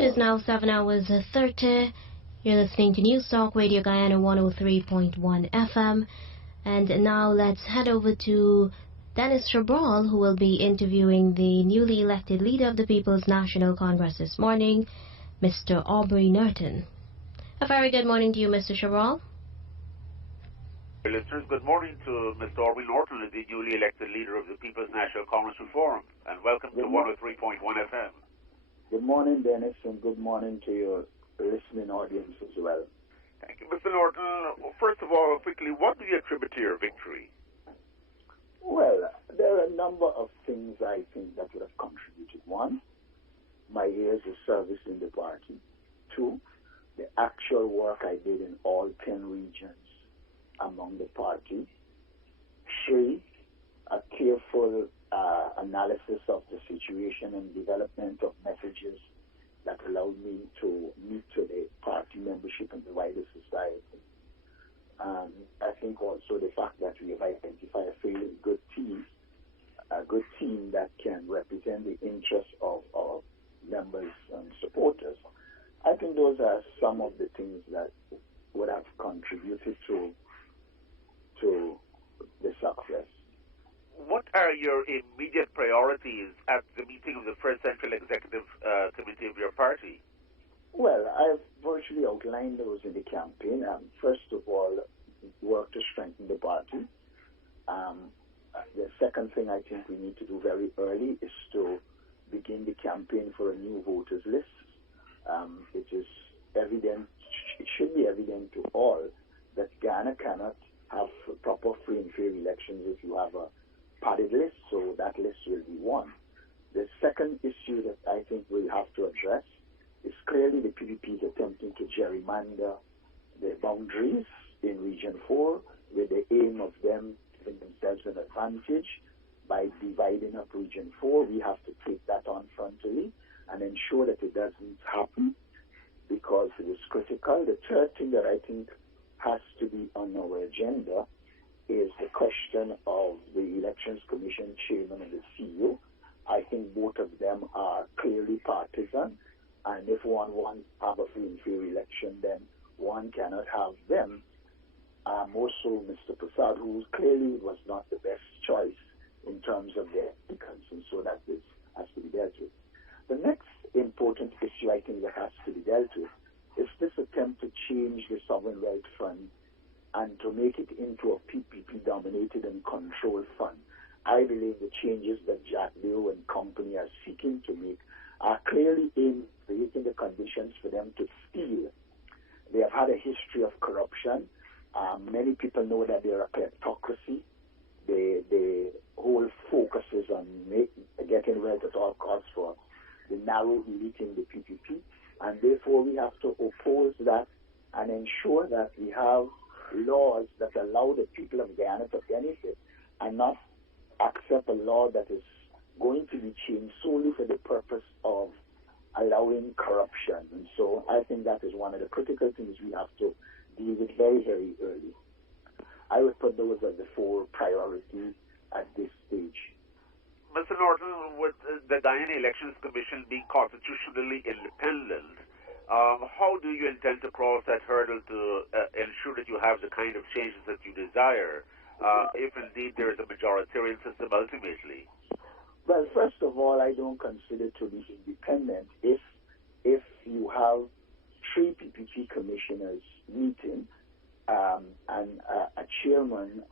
It is now 7 hours 30. You're listening to News Talk Radio Guyana 103.1 FM. And now let's head over to Dennis Chabral, who will be interviewing the newly elected leader of the People's National Congress this morning, Mr. Aubrey Norton. A very good morning to you, Mr. Chabral. Listeners, good morning to Mr. Aubrey Norton, the newly elected leader of the People's National Congress Reform, and welcome to 103.1 FM. Good morning, Dennis, and good morning to your listening audience as well. Thank you, Mr. Norton. First of all, quickly, what do you attribute to your victory? Well, there are a number of things I think that would have contributed. One, my years of service in the party. Two, the actual work I did in all 10 regions among the party. Three, a careful analysis of the situation and development of messages that allowed me to meet to the party membership and the wider society. I think also the fact that we have identified a fairly good team that can represent the interests of our members and supporters. I think those are some of the things that would have contributed to the success. What are your immediate priorities at the meeting of the First Central Executive Committee of your party? Well, I've virtually outlined those in the campaign. First of all, work to strengthen the party. The second thing I think we need to do very early is to begin the campaign for a new voters list. It is evident, it should be evident to all that Ghana cannot have proper free and fair elections if you have a padded list, so that list will be one. The second issue that I think we'll have to address is clearly the PPP is attempting to gerrymander the boundaries in Region 4 with the aim of them giving themselves an advantage by dividing up Region 4. We have to take that on frontally and ensure that it doesn't happen because it is critical. The third thing that I think has to be on our agenda is the question of the Elections Commission Chairman and the CEO. I think both of them are clearly partisan, and if one wants to have a free and fair election, then one cannot have them. Also, Mr. Prasad, who clearly was not the best choice in terms of their applicants, and so that this has to be dealt with. The next important issue I think that has to be dealt with is this attempt to change the Sovereign Wealth Fund and to make it into a PPP-dominated and controlled fund. I believe the changes that Jack Dew and company are seeking to make are clearly in creating the conditions for them to steal. They have had a history of corruption. Many people know that they're a kleptocracy. The whole focus is on getting wealth at all costs for the narrow elite in the PPP, and therefore we have to oppose that and ensure that we have laws that allow the people of Guyana to benefit and not accept a law that is going to be changed solely for the purpose of allowing corruption. And so I think that is one of the critical things we have to deal with very, very early. I would put those as the four priorities at this stage. Mr. Norton, with the Guyana Elections Commission being constitutionally independent, how do you intend to cross that hurdle to ensure that you have the kind of changes that you desire, if indeed there is a majoritarian system ultimately? Well, first of all, I don't consider to be independent if you have three PPP commissioners meeting and a chairman,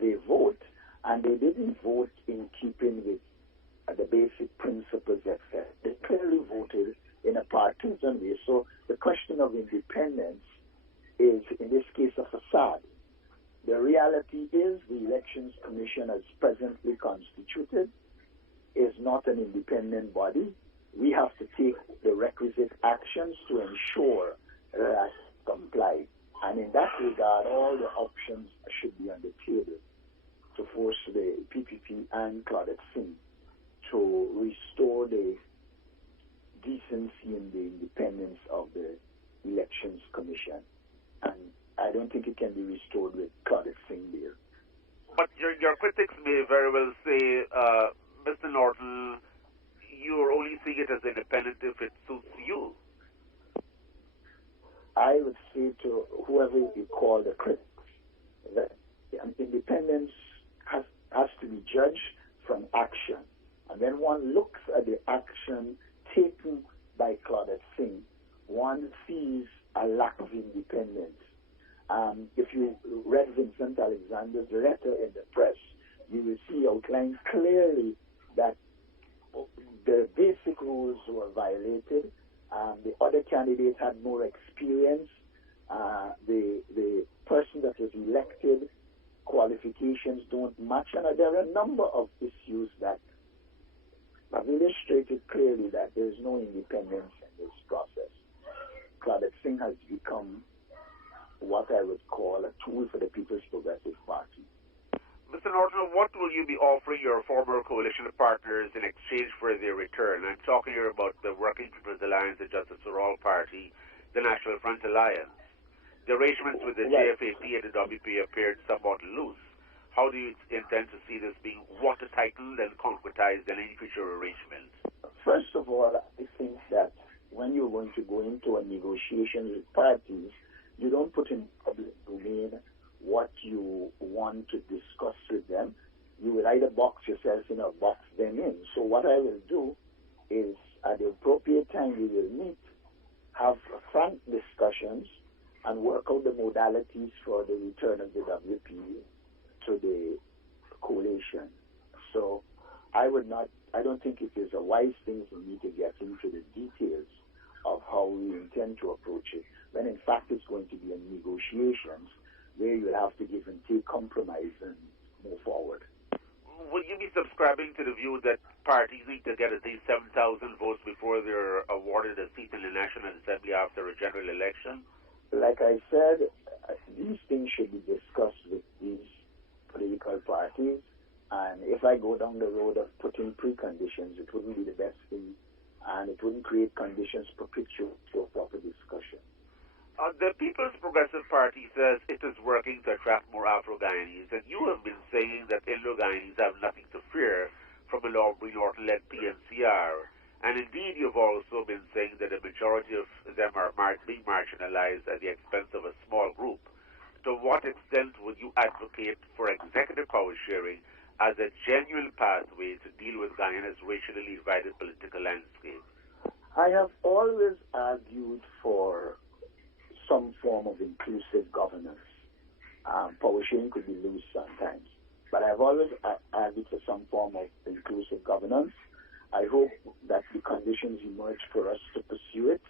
they vote, and they didn't vote in keeping with the basic principles, etc. They clearly voted in a partisan way. So the question of independence is, in this case, a facade. The reality is the Elections Commission, as presently constituted, is not an independent body. We have to take the requisite actions to ensure that comply. And in that regard, all the options should be on the table to force the PPP and Claudette Singh to restore the decency and the independence of the Elections Commission. And I don't think it can be restored with Claudette Singh there. But your critics may very well say, Mr. Norton, you're only seeing it as independent if it suits you? I would say to whoever you call the critics that independence has to be judged from action. And when one looks at the action taken by Claudette Singh, one sees a lack of independence. If you read Vincent Alexander's letter in the press, you will see outlined clearly that the basic rules were violated. The other candidates had more experience. The person that was elected, qualifications don't match. And there are a number of issues that have illustrated clearly that there is no independence in this process. Claudette Singh has become what I would call a tool for the People's Progressive Party. Mr. Norton, what will you be offering your former coalition partners in exchange for their return? I'm talking here about the Working People's Alliance, the Justice for All Party, the National Front Alliance. The arrangements with the JFAP and the WP appeared somewhat loose. How do you intend to see this being watertightened and concretized in any future arrangement? First of all, I think that when you're going to go into a negotiation with parties, you don't put in public domain what you want to discuss with them. You will either box yourself in or box them in. So what I will do is, at the appropriate time, we will meet, have frank discussions, and work out the modalities for the return of the WP to the coalition. So I don't think it is a wise thing for me to get into the details of how we intend to approach it, when in fact it's going to be a negotiations where you'll have to give and take, compromise, and move forward. Will you be subscribing to the view that parties need to get at least 7,000 votes before they're awarded a seat in the National Assembly after a general election? Like I said, these things should be discussed with these political parties, and if I go down the road of putting preconditions, it wouldn't be the best thing, and it wouldn't create conditions perpetual to a proper discussion. The People's Progressive Party says it is working to attract more Afro-Guyanese, and you have been saying that Indo-Guyanese have nothing to fear from an Aubrey Norton-led PNCR. And indeed, you've also been saying that the majority of them are being marginalized at the expense of a small group. To what extent would you advocate for executive power sharing as a genuine pathway to deal with Guyana's racially divided political landscape? I have always argued for some form of inclusive governance. Power sharing could be loose sometimes, but I've always argued for some form of inclusive governance. I hope that the conditions emerge for us to pursue it.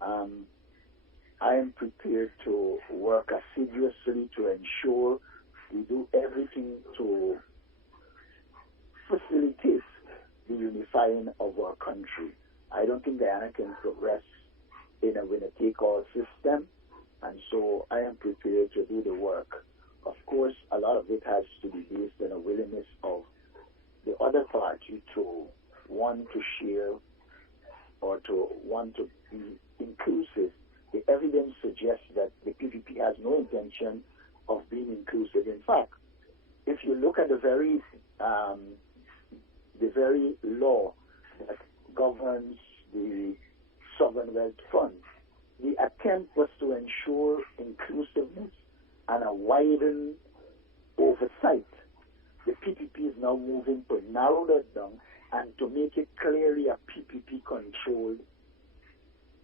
I am prepared to work assiduously to ensure we do everything to facilitate the unifying of our country. I don't think Guyana can progress in a winner-take-all system, and so I am prepared to do the work. Of course, a lot of it has to be based on a willingness of the other party to want to share or to want to be inclusive. The evidence suggests that the PPP has no intention of being inclusive. In fact, if you look at the very law that governs the Sovereign Wealth Fund, the attempt was to ensure inclusiveness and a widened oversight. The PPP is now moving to narrow that down and to make it clearly a PPP-controlled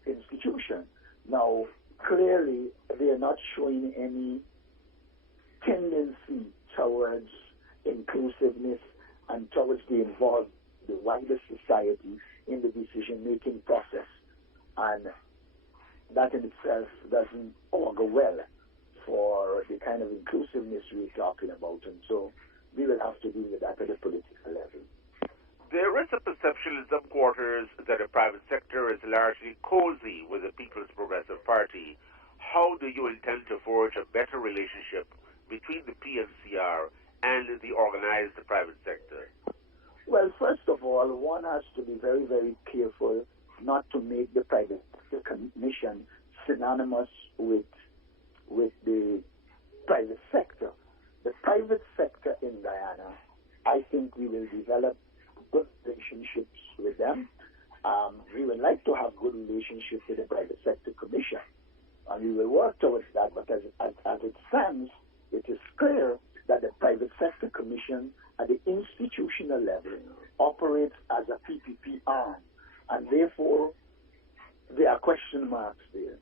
institution. Now, clearly, they are not showing any tendency towards inclusiveness and towards the involvement of the wider society in the decision-making process. And that in itself doesn't augur well for the kind of inclusiveness we're talking about. And so we will have to deal with that at a political level. There is a perception in some quarters that the private sector is largely cozy with the People's Progressive Party. How do you intend to forge a better relationship between the PNCR and the organized private sector? Well, first of all, one has to be very, very careful not to make the private sector commission synonymous with the private sector. The private sector in Guyana, I think we will develop good relationships with them. we would like to have good relationship with the Private Sector Commission, and we will work towards that, but as it stands, it is clear that the Private Sector Commission at the institutional level operates as a PPP arm, and therefore there are question marks there.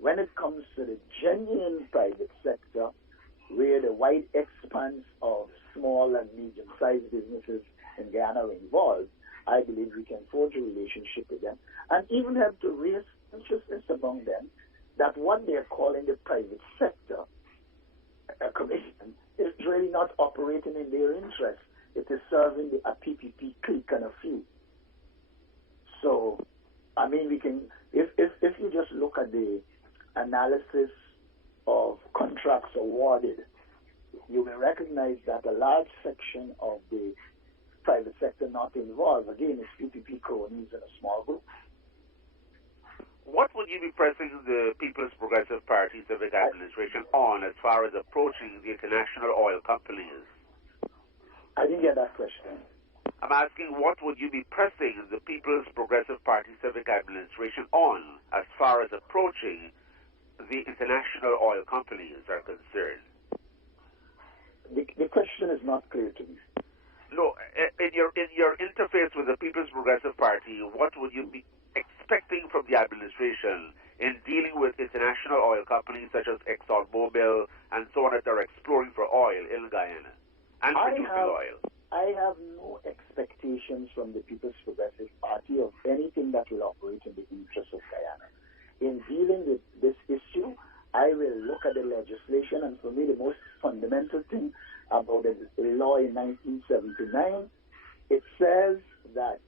When it comes to the genuine private sector, where the wide expanse of small and medium-sized businesses in Guyana are involved, I believe we can forge a relationship with them and even have to raise consciousness among them that what they're calling the private sector commission is really not operating in their interest. It is serving a PPP clique and a few. So, I mean, we can, if you just look at the analysis of contracts awarded, you will recognize that a large section of the private sector not involved, again, is PPP cronies in a small group. What would you be pressing the People's Progressive Party Civic Administration on as far as approaching the international oil companies? I didn't get that question. I'm asking, what would you be pressing the People's Progressive Party Civic Administration on as far as approaching the international oil companies are concerned? The question is not clear to me. No, in your interface with the People's Progressive Party, what would you be expecting from the administration in dealing with international oil companies such as ExxonMobil and so on that are exploring for oil in Guyana and producing oil? I have no expectations from the People's Progressive Party of anything that will operate in the interest of Guyana. In dealing with this issue, I will look at the legislation, and for me the most fundamental thing about the law in 1979, it says that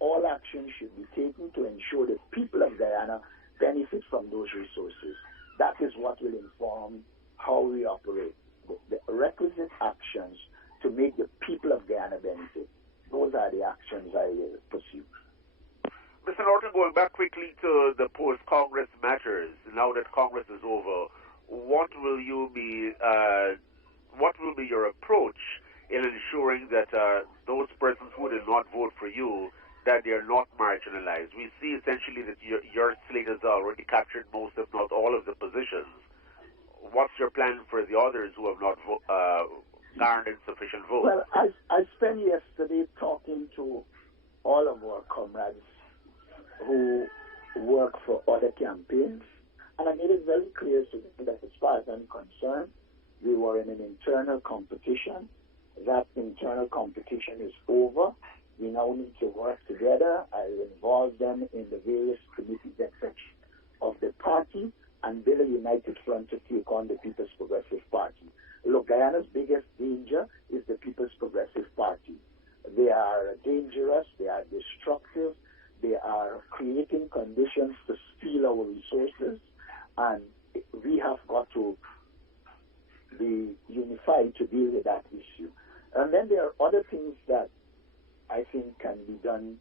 all action should be taken to ensure the people of Guyana benefit from those resources. That is what will inform how we operate. The requisite actions to make the people of Guyana benefit. Those are the actions I will pursue. Mr. Norton, going back quickly to the post-Congress matters, now that Congress is over, what will be your approach in ensuring that those persons who did not vote for you, that they are not marginalized? We see essentially that your slate has already captured most, if not all, of the positions. What's your plan for the others who have not garnered sufficient votes? Well, I spent yesterday talking to all of our comrades who work for other campaigns, and I made it very clear to them that as far as I'm concerned, we were in an internal competition. That internal competition is over. We now need to work together. I will involve them in the various committees, etc., of the party and build a united front to take on the People's Progressive Party. Look, Guyana's biggest danger is the People's Progressive Party. They are dangerous, they are destructive, they are creating conditions to steal our resources, and we have got to be unified to deal with that issue. And then there are other things that I think can be done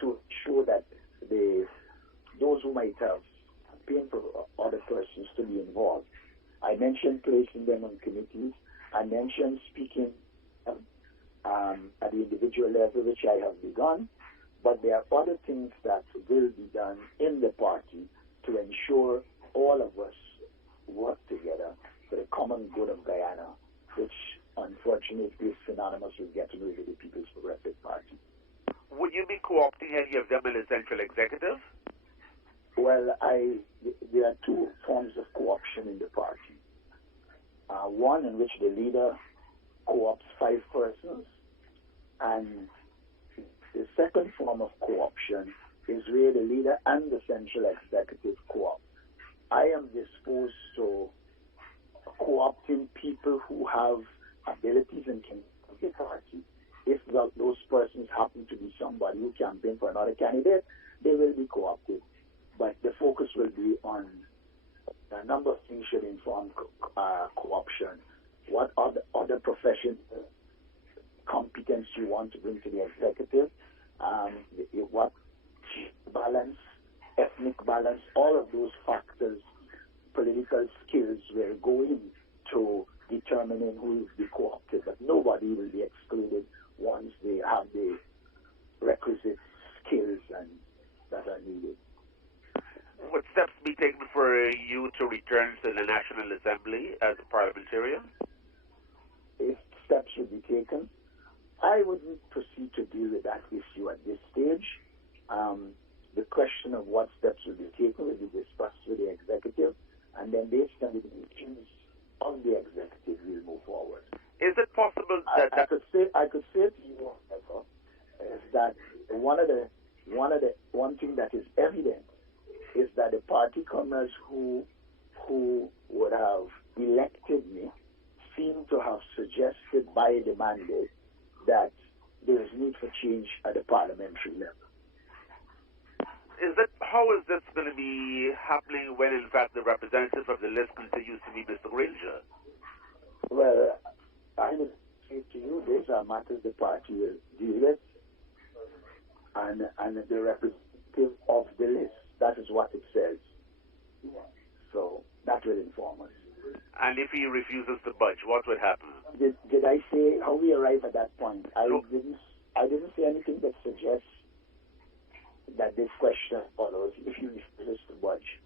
to ensure that those who might have campaigned for other persons to be involved. I mentioned placing them on committees. I mentioned speaking at the individual level, which I have begun. But there are other things that will be done in the party to ensure all of us work together for the common good of Guyana, which unfortunately is synonymous with getting rid of the People's Progressive Party. Would you be co-opting any of them in the central executive? Well, there are two forms of co-option in the party. One in which the leader co-opts 5 persons, and the second form of co-option is where the leader and the central executive co-opt. I am disposed to co-opting people who have abilities and can of the party. If those persons happen to be somebody who campaigned for another candidate, they will be co-opted. But the focus will be on a number of things should inform co-option. What other professional competence you want to bring to the executive, what balance, ethnic balance, all of those factors, political skills will go into determining who will be co-opted, but nobody will be excluded once they have the requisite skills and that taken for you to return to the National Assembly as a parliamentarian? If steps would be taken, I wouldn't proceed to deal with that issue at this stage. The question of what steps will be taken will be discussed with the executive, and then based on the decisions of the executive, we'll move forward. Is it possible that I could say to you, however, is that one thing that is evident is that the party comers who would have elected me seem to have suggested by the mandate that there is need for change at the parliamentary level. How is this going to be happening when, in fact, the representative of the list continues to be Mr. Granger? Well, I would say to you, these are matters the party will deal with, and the representative of the list. That is what it says. So that will inform us. And if he refuses to budge, what would happen? Did I say how we arrive at that point? No. I didn't say anything that suggests that this question follows if you refuse to budge.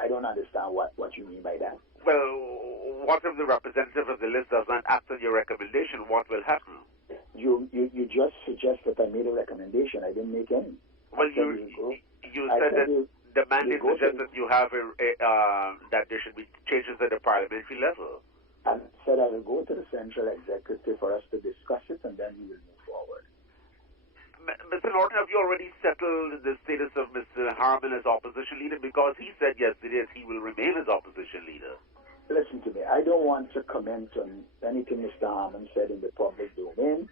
I don't understand what you mean by that. Well, what if the representative of the list does not act on your recommendation? What will happen? You just suggest that I made a recommendation. I didn't make any. Well, you said that the mandate suggests that you have that there should be changes at the parliamentary level. And said I will go to the central executive for us to discuss it, and then we will move forward. Mr. Norton, have you already settled the status of Mr. Harman as opposition leader? Because he said yesterday he will remain as opposition leader. Listen to me. I don't want to comment on anything Mr. Harman said in the public domain.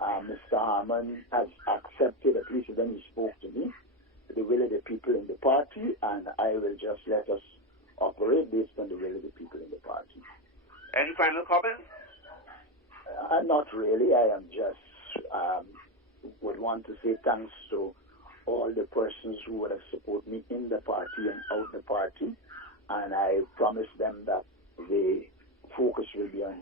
Mr. Harman has accepted, at least when he spoke to me, the will of the people in the party, and I will just let us operate based on the will of the people in the party. Any final comments? Not really. I am just would want to say thanks to all the persons who would have supported me in the party and out the party, and I promise them that the focus will be on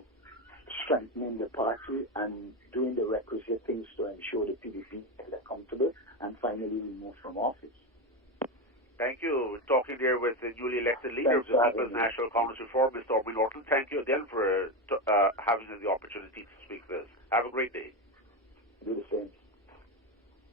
strengthening the party and doing the requisite things to ensure the PDP is accountable and finally we move from office. Thank you. We're talking there with the newly elected leader of the People's National Congress Reform, Mr. Aubrey Norton. Thank you again for having the opportunity to speak this. Have a great day. Do the same.